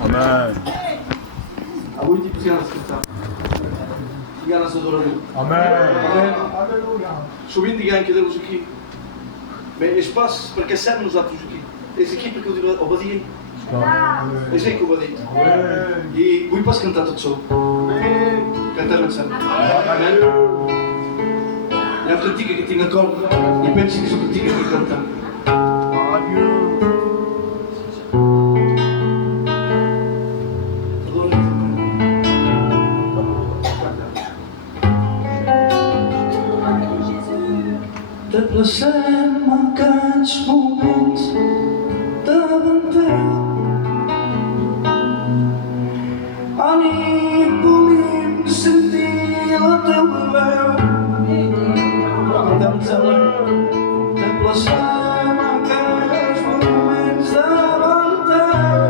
Amen. Avui ti possiamo ascoltare. Ti gana adoratori. Amen. Sovint diguem que Deus aqui. Bem, este passo para que serve nos atos aqui. Esse aqui porque eu digo obediem. Esse aí que obediem. E vou passo cantar tudo só. Cantar na sempre. Amém. E a cantiga que tinha corda. E penso que sou cantiga que canta. Te placem aquests moments davant teu. A nit volim sentir la teua veu. Te placem aquests moments davant teu.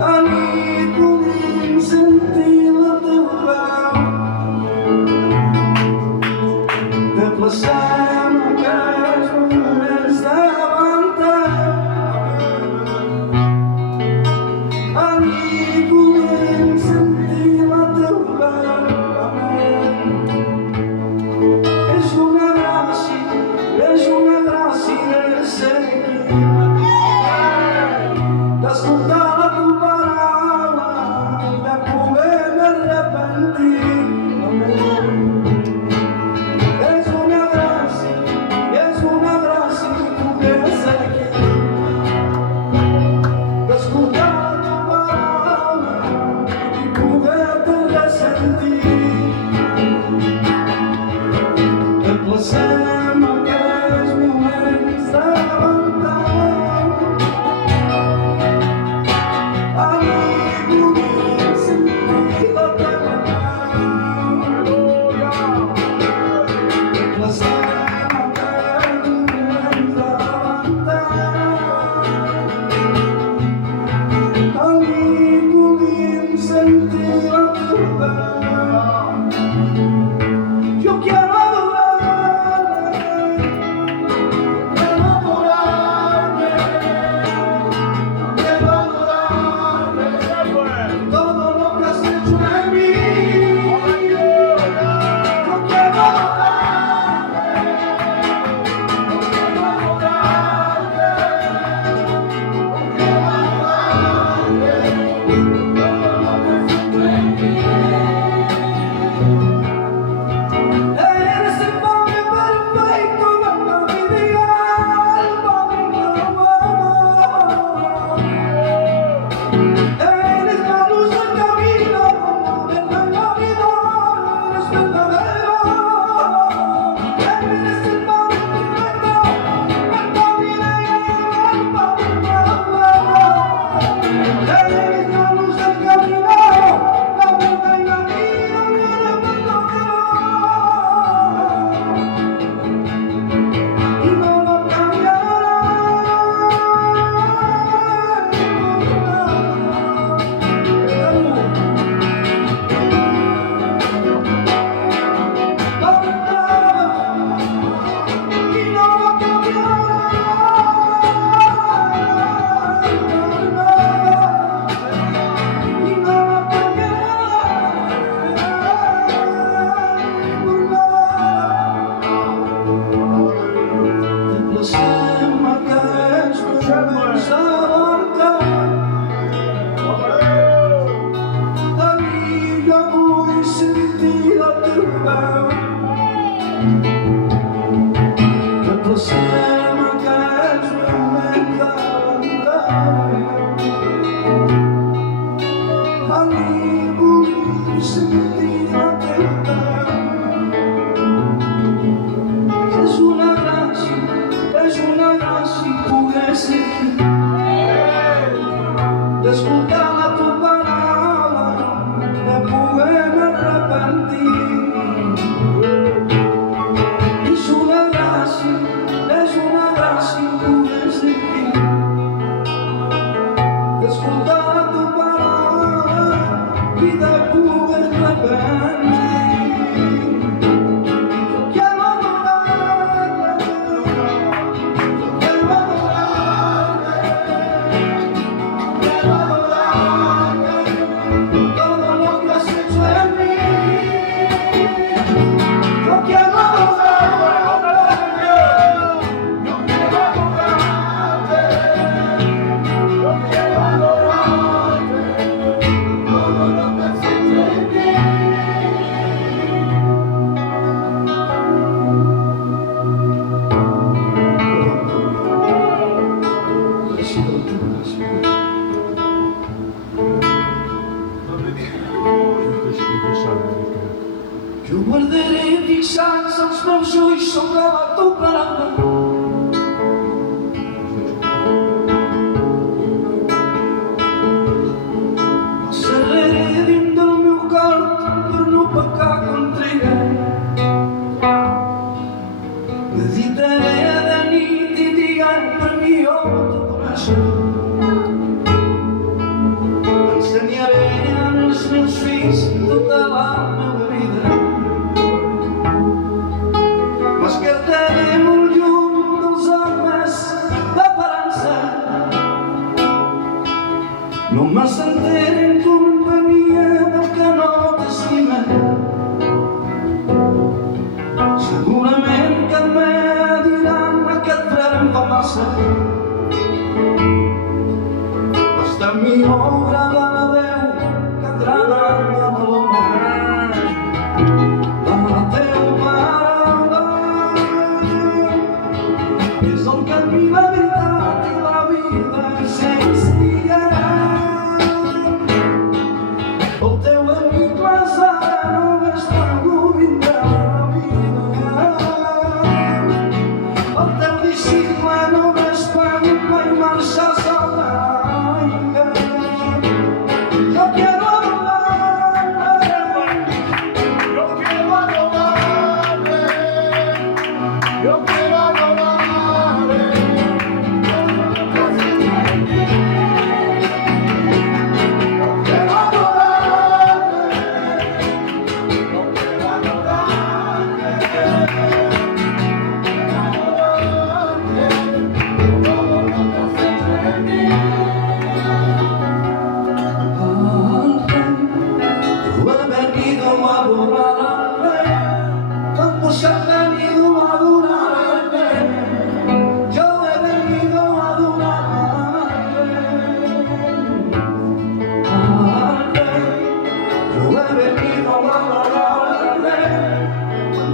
A nit volim sentir la teua veu. Te placem aquests moments davant teu. A nit volem sentir la teua veu. Amén. És una gràcia ser aquí, d'escoltar la tua paraula, de poder-me arrepentir. Amén. És una gràcia poder ser aquí, d'escoltar la tua paraula i poder-te ressentir. Et placem aquests moments davant teu. A nit volim sentir la teua veu. Et placem aquests moments davant teu. A nit volim sentir la teua veu. Yo quiero adorarte, todo lo que has hecho en mí. Yo quiero adorarte, eres el Padre perfecto, la vida ideal, Padre amor. Eres la luz del camino, la verdad y la vida, eres verdadero. Eres el Padre perfecto, la vida ideal, Padre amor. Eres la luz del camino, la verdad y la vida, eres verdadero. Y no lo és una gràcia poder ser aquí, d'escoltar la tua paraula, de poder-me arrepentir. És una gràcia poder ser aquí, d'escoltar la tua paraula i de poder-me arrepentir. Quiero adorarte, premio tu coração. Ensenyaré als meus fills tota la meva vida. M'esquerdaré molt lluny dels homes d'aparença. No m'assentaré en companyia del que no t'estima. Segurament que me diran que et frare em fa massa. Basta mi obra de la veu que agrada a l'home. La teva paraula és el camí, la veritat i la vida sense dia. El teu amic Lazare només quan vindrà la vida. El teu disciple només quan mai marxa sola. Yo quiero adorarle, yo quiero adorarle, yo quiero adorarle.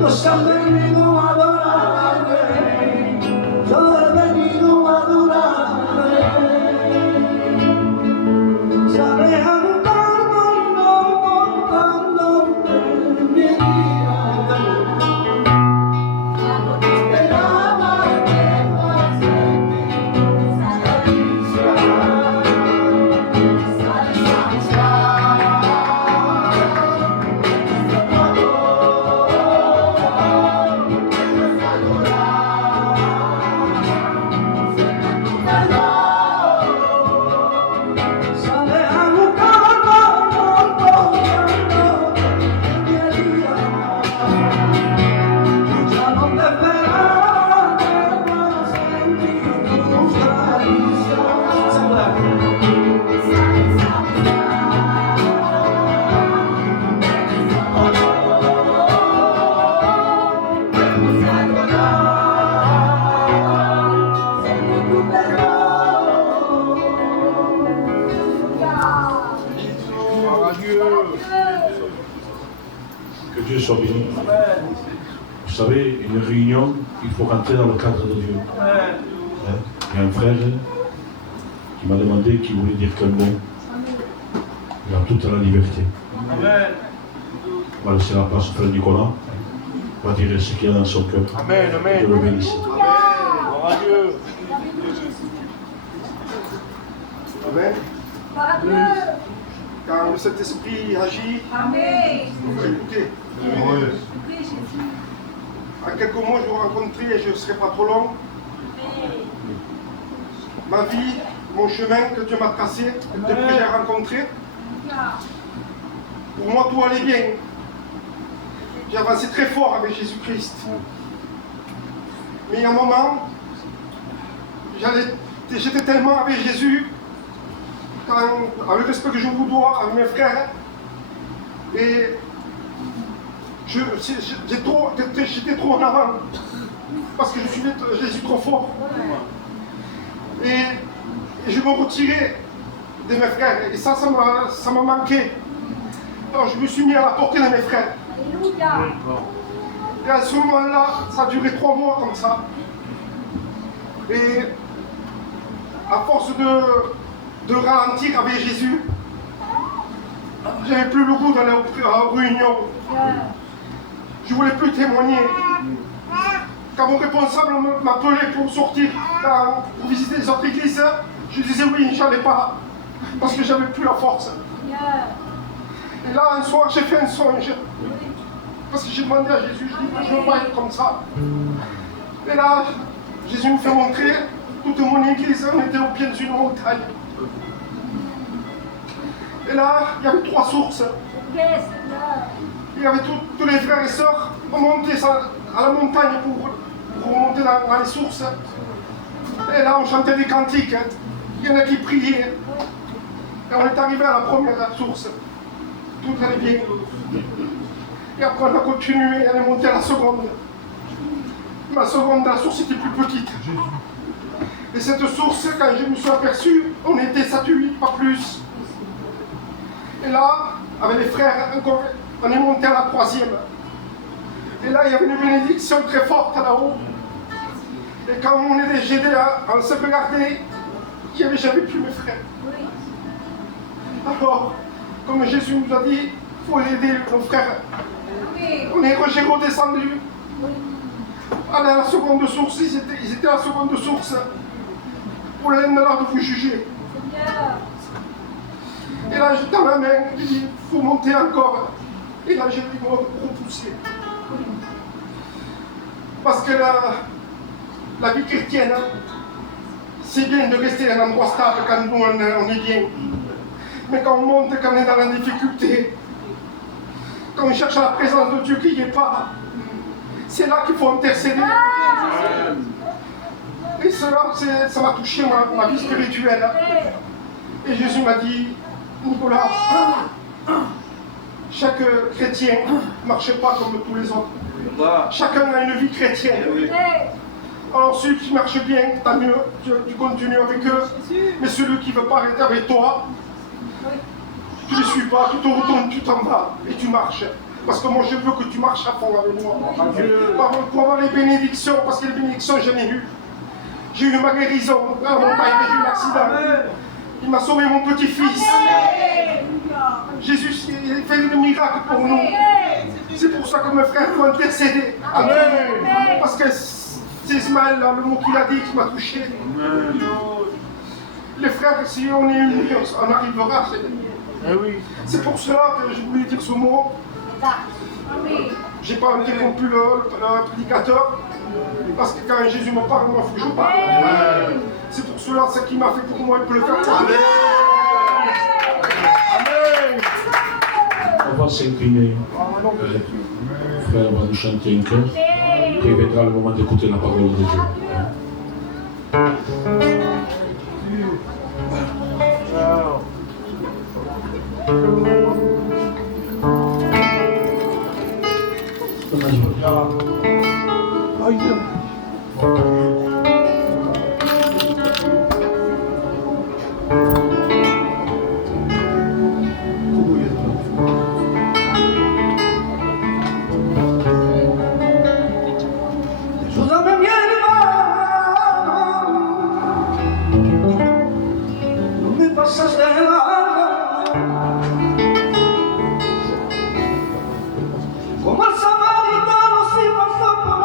Nos han venido a adorar al Rey. Yo he venido a adorar al Rey. Sale a montando en mi vida. Esperaba que fuese Que Dieu soit béni. Vous savez, une réunion, il faut rentrer dans le cadre de Dieu. Il y a un frère qui m'a demandé qu'il voulait dire qu'un mot. Il a toute la liberté. On va laisser la place au frère Nicolas. On va dire ce qu'il y a dans son cœur. Amen, amen. Dieu le bénisse. Gloire à Dieu. Amen. Amen. Quand le Saint-Esprit agit, Amen. il faut écouter. Oui, Jésus. En quelques mots, je vous rencontrerai et je ne serai pas trop long. Ma vie, mon chemin que Dieu m'a tracé, depuis que j'ai rencontré, pour moi tout allait bien. J'ai avancé très fort avec Jésus-Christ. Mais il y a un moment, j'étais tellement avec Jésus, avec le respect que je vous dois, avec mes frères, et j'étais trop en avant, parce que je suivais Jésus trop fort. Et je me retirais de mes frères, et ça m'a manqué. Alors je me suis mis à la portée de mes frères. Alléluia. Et à ce moment-là, ça a duré 3 mois comme ça. Et à force de ralentir avec Jésus, j'avais plus le goût d'aller aux réunions. Je voulais plus témoigner. Quand mon responsable m'appelait pour sortir, pour visiter les autres églises, je disais oui, j'allais pas, parce que j'avais plus la force. Et là, un soir, j'ai fait un songe. Parce que j'ai demandé à Jésus, je dis, je veux pas être comme ça. Et là, Jésus me fait montrer toute église, on était au pied d'une montagne. Et là, il y avait 3 sources. Oui, Seigneur. Il y avait tous les frères et sœurs. On montait à la montagne pour remonter dans les sources. Et là, on chantait des cantiques. Il y en a qui priaient. Et on est arrivé à la première source. Tout allait bien. Et après, on a continué, on est monté à la seconde. Ma seconde, la source était plus petite. Et cette source, quand je me suis aperçu, on était 7-8, pas plus. Et là, avec les frères, encore, on est monté à la 3e. Et là, il y avait une bénédiction très forte là-haut. Et quand on est j'étais là, on s'est regardé, j'avais plus mes frères. Oui. Alors, comme Jésus nous a dit, il faut aider nos frères. Oui. J'ai redescendu. Allez à la seconde source, ils étaient à la seconde source. Pour l'un de l'art de vous juger. Seigneur. Et là, j'ai dans la main, j'ai dit, il faut monter encore. Et là, j'ai dû me repousser. Parce que la vie chrétienne, c'est bien de rester à un endroit stable quand nous, on est bien. Mais quand on monte, quand on est dans la difficulté, quand on cherche la présence de Dieu qui n'y est pas, c'est là qu'il faut intercéder. Et cela, ça m'a touché ma vie spirituelle. Et Jésus m'a dit, Nicolas, chaque chrétien ne marche pas comme tous les autres. Chacun a une vie chrétienne. Alors celui qui marche bien, tant mieux, tu continues avec eux. Mais celui qui ne veut pas arrêter avec toi, tu ne les suis pas, tu te retournes, tu t'en vas et tu marches. Parce que moi je veux que tu marches à fond avec moi. Pour avoir les bénédictions, parce que les bénédictions j'en ai eu. J'ai eu ma guérison, à la montagne, j'ai eu l'accident. Il m'a sauvé mon petit-fils. Jésus il fait un miracle pour nous. C'est pour ça que mes frères vont intercéder. Amen. Parce que c'est Ismaël, le mot qu'il a dit, qui m'a touché. Les frères, si on est unis, on arrivera. C'est pour cela que je voulais dire ce mot. J'ai pas interrompu le prédicateur. Parce que quand Jésus me parle, moi, il faut que je parle. C'est pour cela, ce qu'il m'a fait pour moi, il peut le faire pour moi. On va s'incliner. Le frère va nous chanter un chœur. Puis viendra le moment d'écouter la parole de Dieu. Ayúdame, mi hermano, no me pasas de largo, como el samaritano si pasó por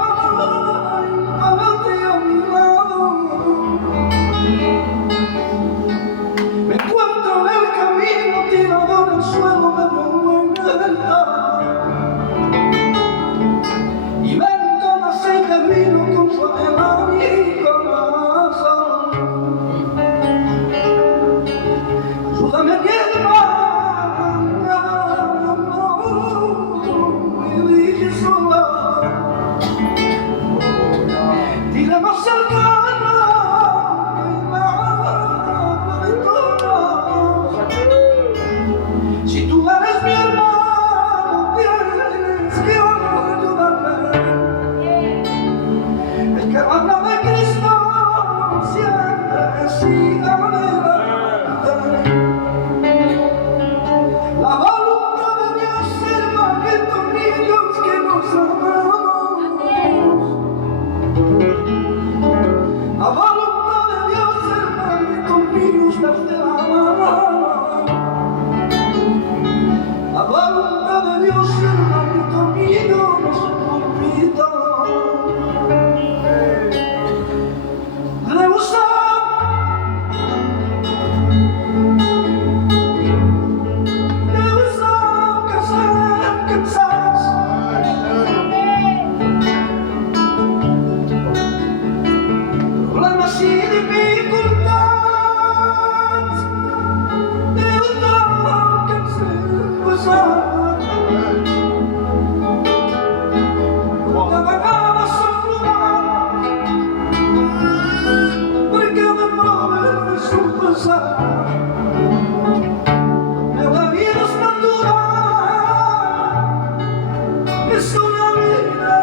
ahí, párate a mi lado. Me encuentro en el camino tirado en el suelo, me pongo en verdad. Y ven con aceite vino, con suavidad mi corazón. Ayúdame, mi hermano, y dije sola. Dile más cercana que la aventura. Si tú eres mi hermano, tienes que ayudarme. El que habla de Cristo siempre siga adelante. La voluntad de Dios, hermanito míos, que nos amamos. La voluntad de Dios, hermanito míos, desde la mano. La voluntad de Dios, hermanito mío, no se olvida. Le gusta problemas y difíciles. dificultats Déu que ens hem passat de vegades s'ha plorat perquè de proves de sorpressar la vida és natural és una vida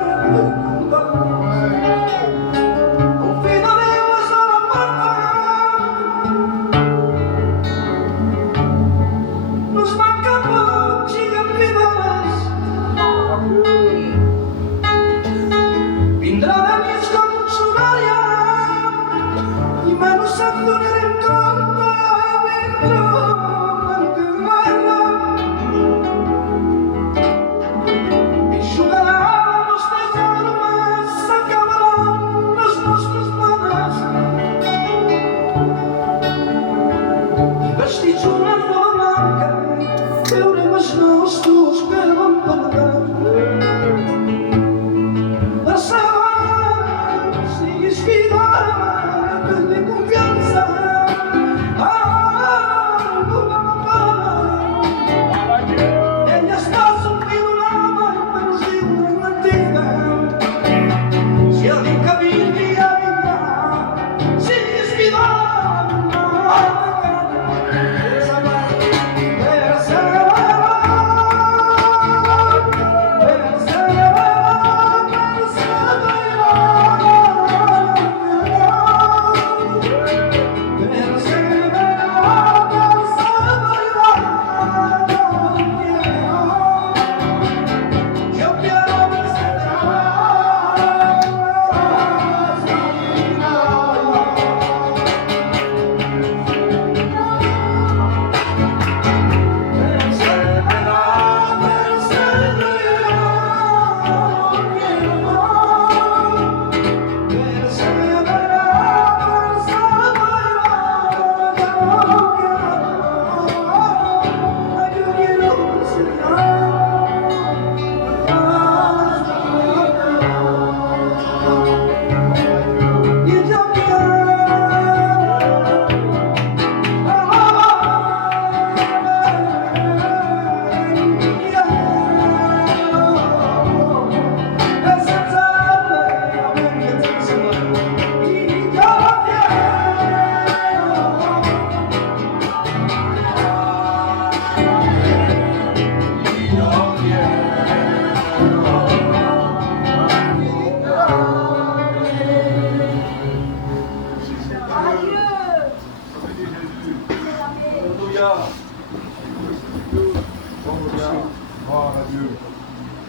vestits una nova blanca, veurem els nostres que van perdent. La sal, siguis fidel, tenir confiança, alguna vegada. Ella està submidolada, però es diu una mentida. Si el dia que vingui ja vindrà, siguis fidel,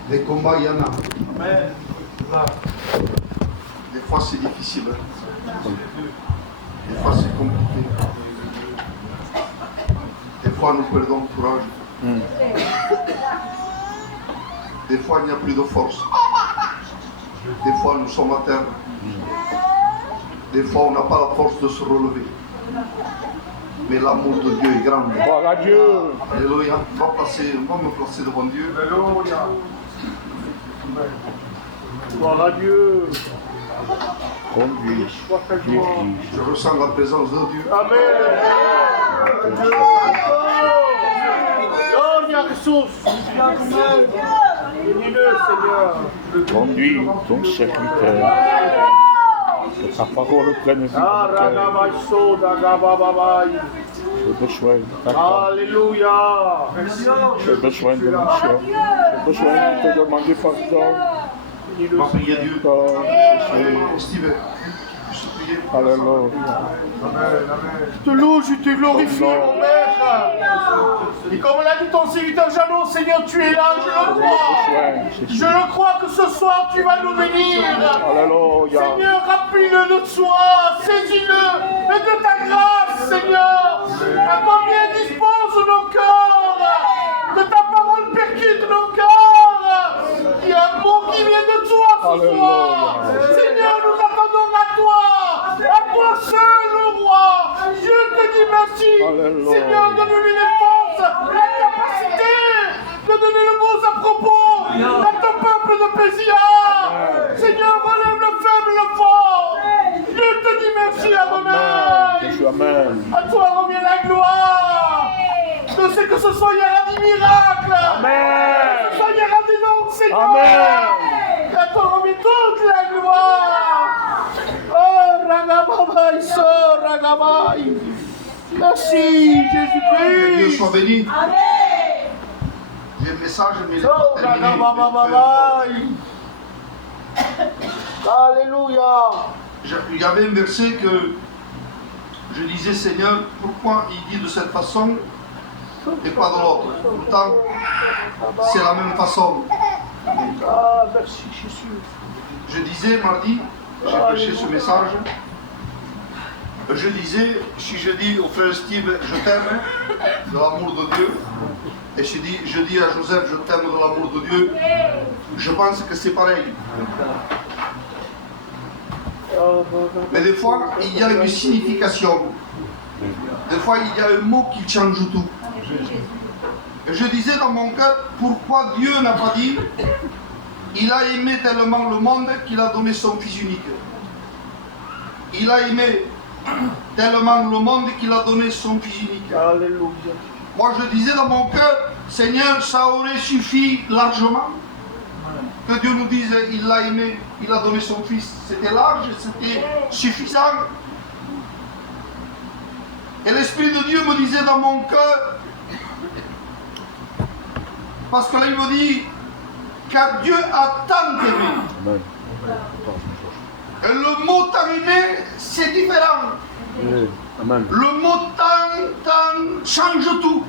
Des combats, il y en a. Amen. Des fois, c'est difficile. Des fois, c'est compliqué. Des fois, nous perdons le courage. Des fois, il n'y a plus de force. Des fois, nous sommes à terre. Des fois, on n'a pas la force de se relever. Mais l'amour de Dieu est grand. Gloire à Dieu. Alléluia. On va me placer devant Dieu. Alléluia. Gloire à Dieu. Conduis, Je ressens la présence de Dieu. Amen. Gloria a Jesús. Bénis-le, Seigneur. conduis ton serviteur. Que ta parole prenne vie dans Ah, mon cœur. ragabaiso, dagabababai. J'ai besoin de ta grâce. Alléluia. J'ai besoin de l'onction. J'ai besoin de te demander pardon. On va prier Dieu. Pardon, Jésus. Steve, je peux prier. Alléluia. Je te loue, je te glorifie, mon Père. Et comme l'a dit ton serviteur Jeannot, Seigneur, tu es là, je le crois. Je le crois que ce soir, tu vas nous bénir. Alléluia. Seigneur, remplis-le de toi, saisis-le et de ta grâce, Seigneur. À combien dispose nos cœurs, que ta parole percute nos cœurs. Il y a un mot qui vient de toi ce soir. Seigneur, nous attendons à toi seul, le roi. Je te dis merci. Alléluia. Seigneur, donne-lui les forces, la capacité de donner le mot à propos à ton peuple de Pésia. Seigneur, relève le faible et le fort. Je te dis merci, Adonai. Amen. À toi revient la gloire. Je sais que ce soir il y aura des miracles. Amen. Ce soir il y aura des dons, Seigneur. Amen. Et à toi revient toute la gloire. Oh, Ragababaï, so, Ragabaï. Merci, Dieu Jésus-Christ. soit béni. Amen. J'ai un message, mais il n'est Oh, pas terminé. Ragabababaï. Alléluia. Il y avait un verset que je disais, Seigneur, pourquoi il dit de cette façon et pas de l'autre? Pourtant, c'est la même façon. Ah, merci, Jésus. Je disais mardi, j'ai prêché ce message. Je disais, si je dis au frère Steve, je t'aime, de l'amour de Dieu, et je dis à Joseph, je t'aime de l'amour de Dieu, je pense que c'est pareil. Mais des fois, il y a une signification. Des fois, il y a un mot qui change tout. Et je disais dans mon cœur, pourquoi Dieu n'a pas dit, il a aimé tellement le monde qu'il a donné son Fils unique. Il a aimé tellement le monde qu'il a donné son Fils unique. Alléluia. Moi, je disais dans mon cœur, Seigneur, ça aurait suffi largement que Dieu nous dise, il l'a aimé, il a donné son Fils. C'était large, c'était suffisant. Et l'Esprit de Dieu me disait dans mon cœur, parce que là, il me dit, car Dieu a tant aimé. Amen. Et le mot tant aimé, c'est différent. Amen. Le mot tant change tout.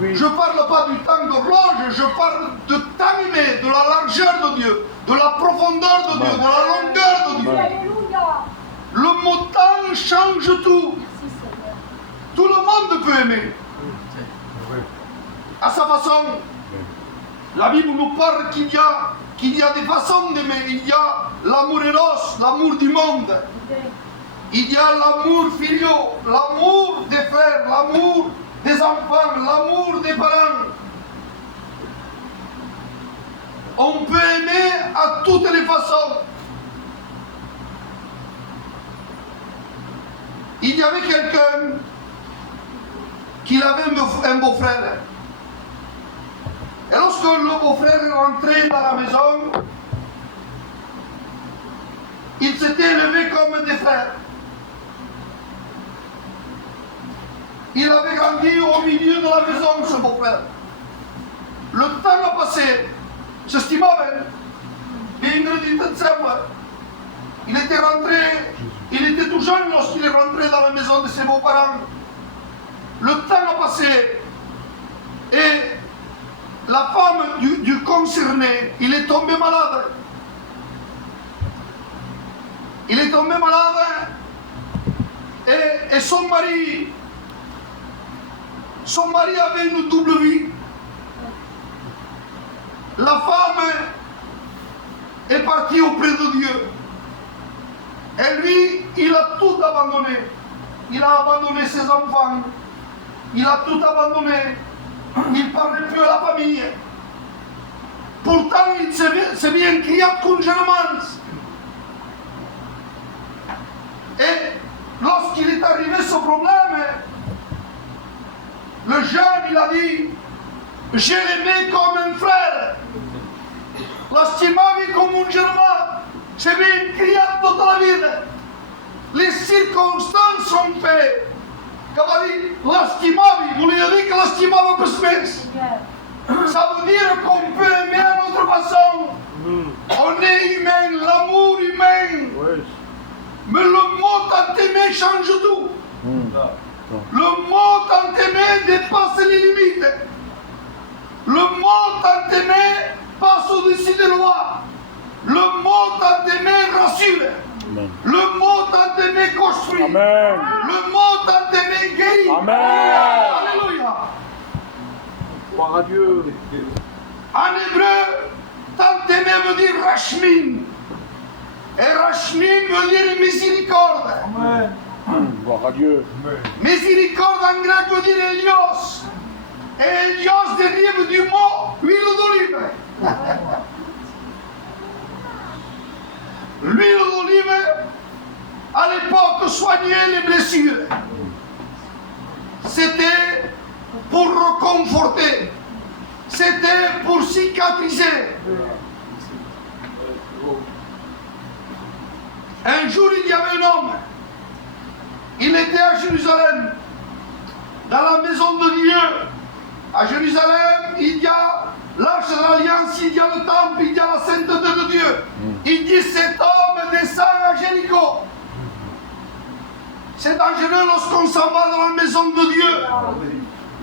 Je ne parle pas du temps d'horloge, je parle de temps aimé, de la largeur de Dieu, de la profondeur de Dieu, de la longueur de Dieu. Alléluia. Le mot temps change tout. Tout le monde peut aimer. À sa façon. La Bible nous parle qu'il y a des façons d'aimer. Il y a l'amour éros, l'amour du monde. Il y a l'amour filial, l'amour des frères, l'amour des enfants, l'amour des parents. On peut aimer à toutes les façons. Il y avait quelqu'un qui avait un beau-frère. Et lorsque le beau-frère est rentré dans la maison, il s'était élevé comme des frères. Il avait grandi au milieu de la maison, ce beau-frère. Le temps a passé, si stimaven, il était rentré, il était tout jeune lorsqu'il est rentré dans la maison de ses beaux-parents. Le temps a passé et la femme du concerné, il est tombé malade. Il est tombé malade et son mari avait une double vie. La femme est partie auprès de Dieu. Et lui, il a tout abandonné. Il a abandonné ses enfants. Il a tout abandonné. Il ne parlait plus à la famille. Pourtant, il s'est bien crié con germans. Et lorsqu'il est arrivé ce problème, le jeune, il a dit, je l'aimais comme un frère. L'astimavi comme un germain. C'est bien crié toute la vie. Les circonstances ont fait. L'astimavi, vous lui avez dit que l'estimava per spes. Ça veut dire qu'on peut aimer à notre façon. On est humain, l'amour humain. Mais le mot tant aimé change tout. Le mot tant aimé dépasse les limites. Le mot tant aimé passe au-dessus des lois. Le mot tant aimé rassure. Amen. Le mot tant aimé construit. Amen. Le mot tant aimé guérit. Amen. Alléluia. Gloire à Dieu. En hébreu, tant aimé veut dire rachmin. Et rachmin veut dire miséricorde. Gloire à Dieu. Miséricorde en grec veut dire Elios. Et Elios dérive du mot huile d'olive. L'huile d'olive à l'époque, soigner les blessures. C'était pour reconforter. C'était pour cicatriser. Un jour, il y avait un homme. Il était à Jérusalem, dans la maison de Dieu. À Jérusalem, il y a l'Arche de l'Alliance, il y a le temple, il y a la sainteté de Dieu. Il dit, cet homme descend à Jéricho. C'est dangereux lorsqu'on s'en va dans la maison de Dieu.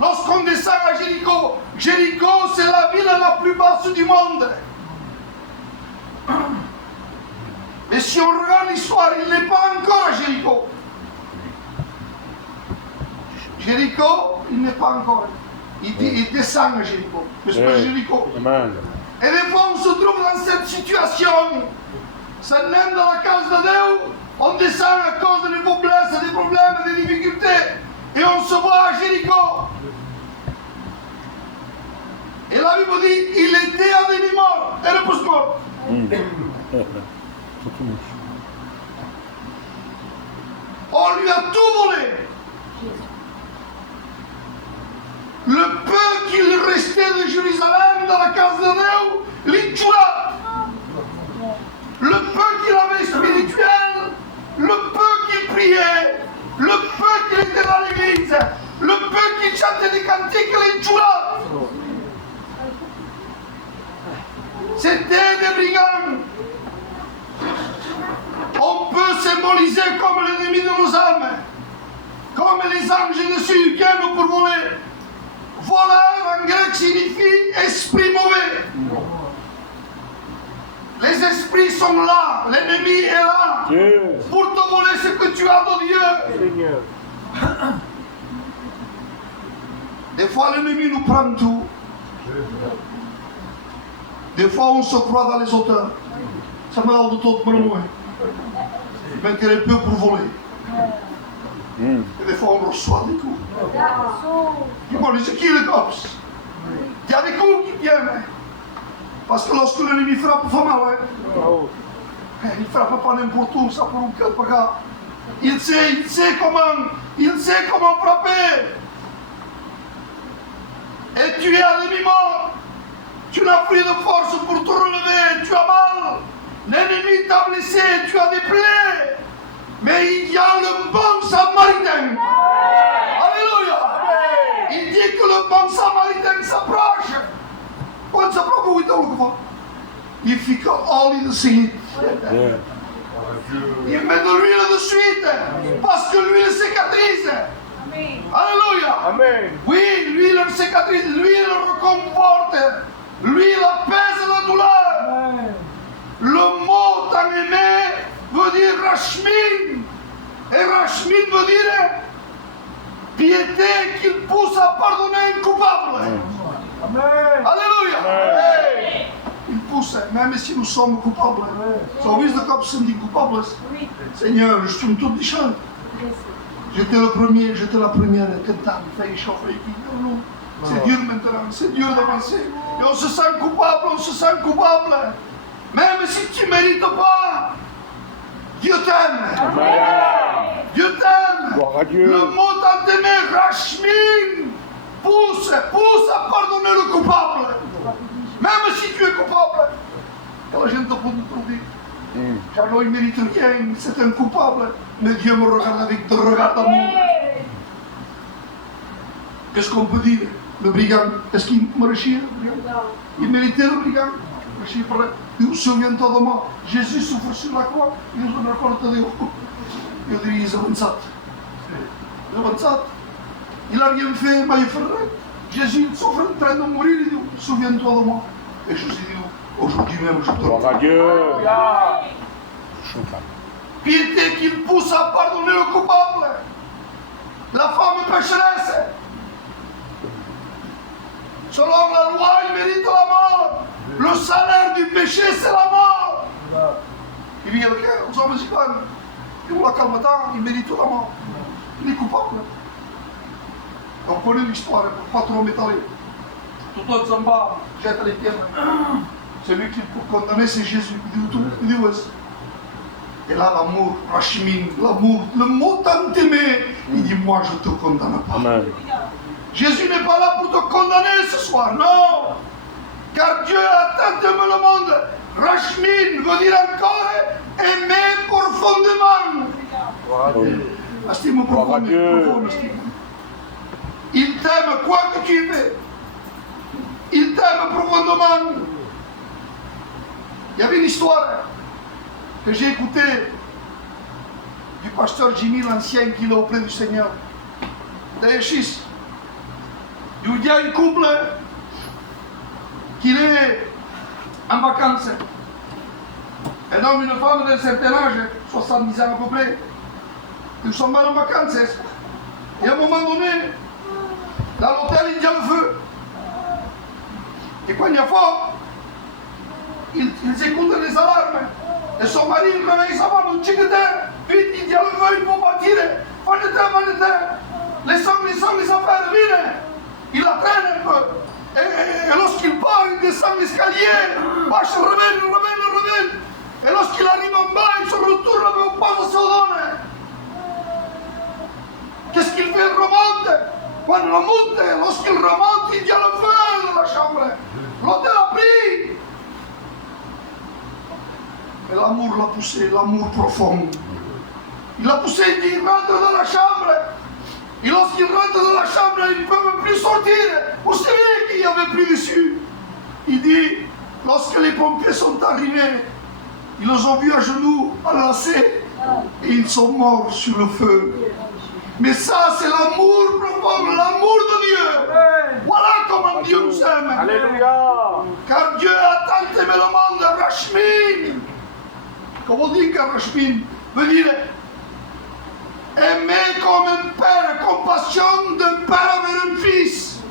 Lorsqu'on descend à Jéricho. Jéricho, c'est la ville la plus basse du monde. Mais si on regarde l'histoire, il n'est pas encore à Jéricho. Jéricho, il n'est pas encore. Il descend à Jéricho. Mais c'est pas Jéricho. Amen. Et des fois, on se trouve dans cette situation. C'est même dans la case de Dieu. On descend à cause des faiblesses, des problèmes, des difficultés. Et on se voit à Jéricho. Et la Bible dit, il était à demi-mort. Et le post-mort. On lui a tout volé. Le peu qu'il restait de Jérusalem dans la case de Dieu, l'Inchula. Le peu qu'il avait spirituel, le peu qu'il priait, le peu qu'il était dans l'église, le peu qu'il chantait des cantiques, l'Inchula. C'était des brigands. On peut symboliser comme l'ennemi de nos âmes, comme les anges dessus qui aiment pour voler. Voleur en grec signifie esprit mauvais. Les esprits sont là, l'ennemi est là pour te voler ce que tu as de Dieu. Des fois l'ennemi nous prend tout. Des fois on se croit dans les auteurs. Ça m'a de tout pour moi. Mais qu'il est peu pour voler. Et des fois on reçoit des coups. Dis-moi, c'est qui le cops? Il y a des coups qui viennent. Parce que lorsque l'ennemi frappe, il fait mal. Il ne frappe pas n'importe où, ça pour quelque part. Il sait comment frapper. Et tu es à demi-mort. Tu n'as plus de force pour te relever, tu as mal. L'ennemi t'a blessé, tu as des plaies. Mais il y a le bon samaritain. Alléluia. Il dit que le bon samaritain s'approche. Quand s'approche, où est-ce que il fica oli de suite. Il met de l'huile de suite. Parce que l'huile cicatrise. Alléluia. Amen. Oui, l'huile cicatrise, l'huile reconforte. L'huile apaise la douleur. Le mot tant aimé veut dire Rachmin. Et Rachmin veut dire piété qu'il pousse à pardonner un coupable. Amen. Alléluia. Amen. Il pousse, même si nous sommes coupables. Zo is de kop zijn die coupables. Seigneur, je suis tout méchant. J'étais le premier, j'étais la première à tentar de faire chauffer. C'est dur maintenant, c'est dur d'avancer. Et on se sent coupable, on se sent coupable. Même si tu ne mérites pas, Dieu t'aime. Dieu t'aime. Gloire à Dieu. Le mot tant aimé, Rachmin, pousse à pardonner le coupable. Même si tu es coupable. Quand la gente peut te dire, Charlot, il ne mérite rien, c'est un coupable. Mais Dieu me regarde avec des regards d'amour. Qu'est-ce qu'on peut dire? Le brigand, est-ce qu'il méritait le brigand? Il méritait le brigand. Souviens-toi de moi. Jésus souffre sur la croix. Il nous raconte de Dieu. Il dit, il est avançat. Il est avançat. Il n'a rien fait, mais il fait rien. Jésus souffre en train de mourir. Il dit, souviens-toi de moi. Et Jésus dit, aujourd'hui même, je te Gloire à Dieu. Piété qu'il pousse à pardonner le coupable. La femme pécheresse. Selon la loi, il mérite la mort. Le salaire du péché, c'est la mort. Il dit, aux hommes hispanos, et on la calme tant, il mérite la mort. Il est coupable. On connaît l'histoire, le patron métallé. Tout le monde s'en bat, jette les pierres. Celui qui pour condamner, c'est Jésus. Il dit, où est-ce? Et là, l'amour, Rachmin, l'amour, le mot tant aimé, il dit, moi, je ne te condamne pas. Amen. Jésus n'est pas là pour te condamner ce soir, non. Car Dieu a tant aimé le monde. Rachmin veut dire encore aimer profondément. Estime profonde, profonde estime. Il t'aime quoi que tu fais. Il t'aime profondément. Il y avait une histoire que j'ai écoutée du pasteur Jimmy l'ancien qui est auprès du Seigneur. D'Ayeshis. Il y a un couple qui est en vacances. Un homme et une femme d'un certain âge, 70 ans à peu près. Ils sont mal en vacances. Et à un moment donné, dans l'hôtel, il y a le feu. Et quand il y a fort, ils écoutent les alarmes. Et son mari, il réveille sa femme, il dit vite, il y a le feu, il faut partir. Venez, les affaires, viens. Il la traîne un peu. Et lorsqu'il part, il descend l'escalier. Marche, revienne. Et lorsqu'il arrive en bas, il se retourne au pas de Sodome. Qu'est-ce qu'il fait? Il remonte. Quand il remonte, lorsqu'il remonte, il y a le feu dans la chambre. L'hôtel a pris. Et l'amour l'a poussé, l'amour profond. Il l'a poussé, il dit, rentre dans la chambre. Et lorsqu'il rentre dans la chambre, il ne peut même plus sortir. Vous savez qu'il n'y avait plus dessus. Il dit, lorsque les pompiers sont arrivés, ils les ont vus à genoux, enlacés, et ils sont morts sur le feu. Mais ça, c'est l'amour profond, l'amour de Dieu. Voilà comment Dieu nous aime. Alléluia. Car Dieu a tant aimé le monde, Rachmin. Comment on dit que Rachmin veut dire aimer comme un père, compassion d'un père vers un fils.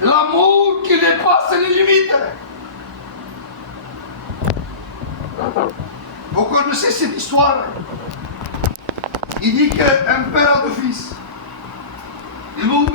L'amour qui dépasse les limites. Vous connaissez cette histoire? Il dit qu'un père a deux fils. Et nous,